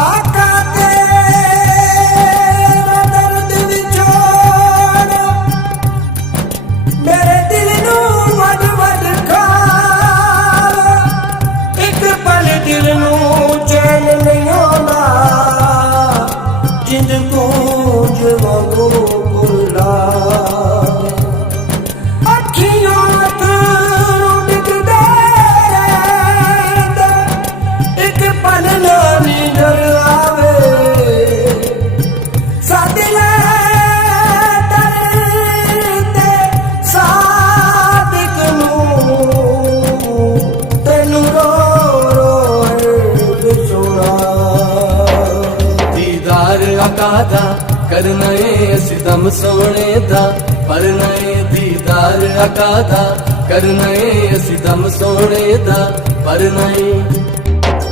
आका तेरा दर्द विछोड़ा मेरे दिल नूं वड वड खावे एक पल दिल नूं चैन नहीं आउंदा जिंद गूंज वांगू बुला आका करना है सितम सोने दा पर नए दीदार आका दा करना है सितम सोने दा पर नए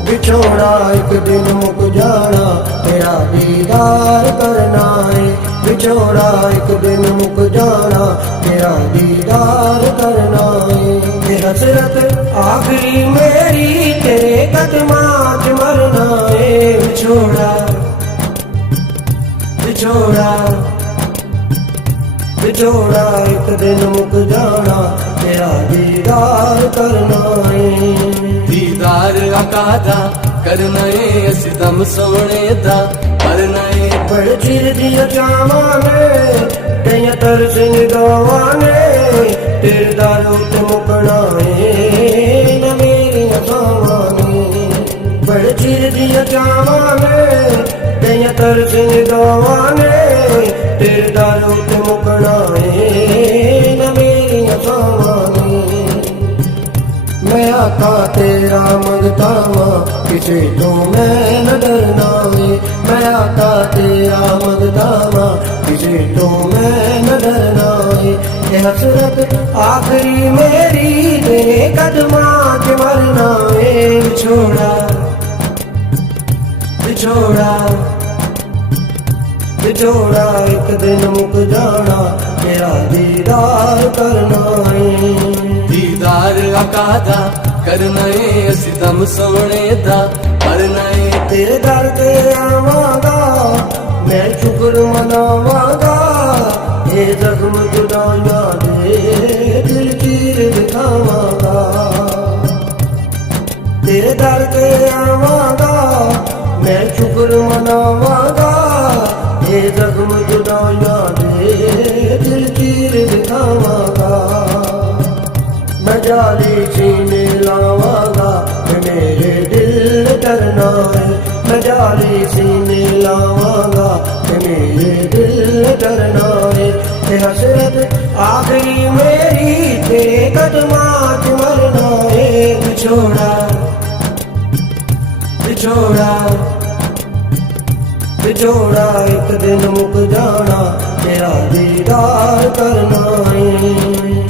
बिछोड़ा एक दिन मुक जाना तेरा दीदार करना है बिछोड़ा एक दिन मुक जाना तेरा दीदार करना है हसरत आखिरी मेरी तेरे कदमां च मरना है बिछोड़ा बिछोड़ा बिछोड़ा एक दिन मुक जाना तेरा दीदार करना है दीदार आका दा करना है सितम सोने दा पर नए बड़ चिर दिया जावाने कई तरस निगावाने तेरे दारू ते मुकना है न मेरी असावाने बड़ चिर दिया जावाने कई तरस निगावाने तेरे दारू ते मुकना है न मेरी असावाने मैं आका तेरा मंगता वां किसे तो मैं न डरना है मैं आका तेरा मंगता वां किसे तो मैं न डरना है ये हसरत आखिरी मेरी तेरे कदमां च मरना है बिछोड़ा बिछोड़ा बिछोड़ा एक दिन मुक जाना तेरा दीदार करना है दीदार आका दा करना है सितम सोने दा पर नए तेरे दर ते आवांगा मैं शुक्र मनावांगा ये जख्म जुदाइयां दे दिल चीर दिखावांगा तेरे दर ते आवांगा मैं शुक्र मनावांगा ये जख्म जुदाइयां दे दिल चीर दिखावांगा मैं जाली सीने लावांगा मेरे दिल डरना है मैं जाली सीने लावांगा मेरे दिल डरना है हसरत आखिरी मेरी तेरे कदमां च मरना है बिछोड़ा बिछोड़ा बिछोड़ा एक दिन मुक जाना तेरा दीदार करना है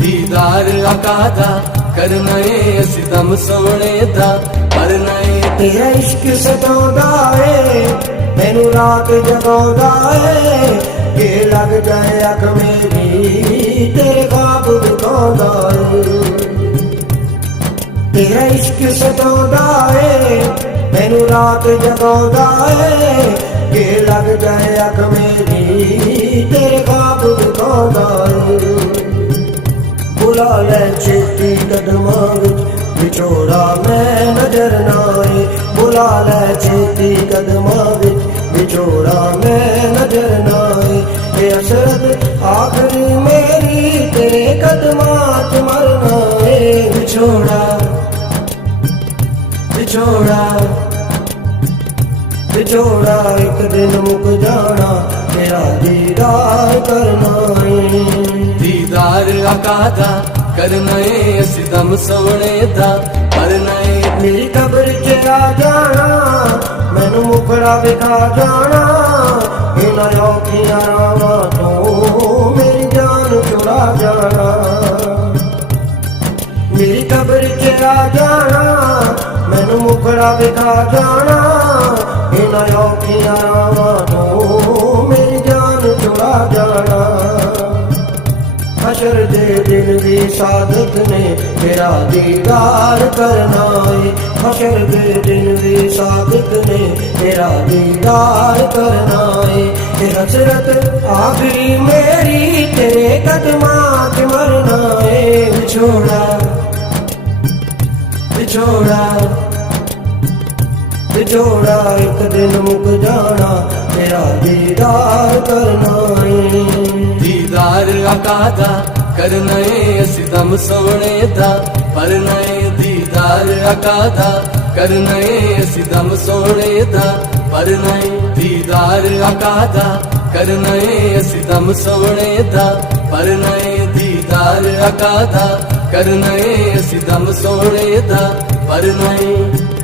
दीदार आका दा करना है सितम सोने दा पर नए तेरा इश्क सताउंदा है मैनू रात जगाउंदा है के लग जाए अख मेरी तेरे ख्वाब दिखाउंदा है तेरा इश्क सताउंदा है मैनू रात जगाउंदा है के लग जाए अख मेरी तेरे ख्वाब दिखाउंदा है बुला ले छेती कदमां विच बिछोड़ा मैं नजर ना आए बुला ले छेती कदमां विच बिछोड़ा मैं नजर ना आए ये हसरत आखिरी मेरी तेरे कदमां च मरना है बिछोड़ा बिछोड़ा बिछोड़ा एक दिन मुक जाना तेरा दीदार करना है दीदार आका दा करना है सितम सोने दा पर नए मेरी कब्र च आ जाना मैनू मुखड़ा विखा जाना इन्हां औखियां रावां तो मेरी जान चुरा जाना मेरी कब्र च आ जाना मैनू मुखड़ा विखा जाना इन्हां औखियां रावां तो मेरी जान चुरा जाना हशर दे दिन भी सादत ने तेरा दीदार करना है। हशर दे दिन भी सादत ने तेरा दीदार करना है। ये हसरत आखिरी मेरी तेरे कदमां के मरना है। बिछोड़ा बिछोड़ा बिछोड़ा एक दिन मुक जाना तेरा दीदार करना है। दीदार आका दा करना है असी दम सोने दा, पर नए दीदार आका दा करना है असी दम सोने दा, पर नए दीदार आका दा करना है असी दम सोने दा, पर नए दीदार आका दा करना है असी दम सोने दा, पर नए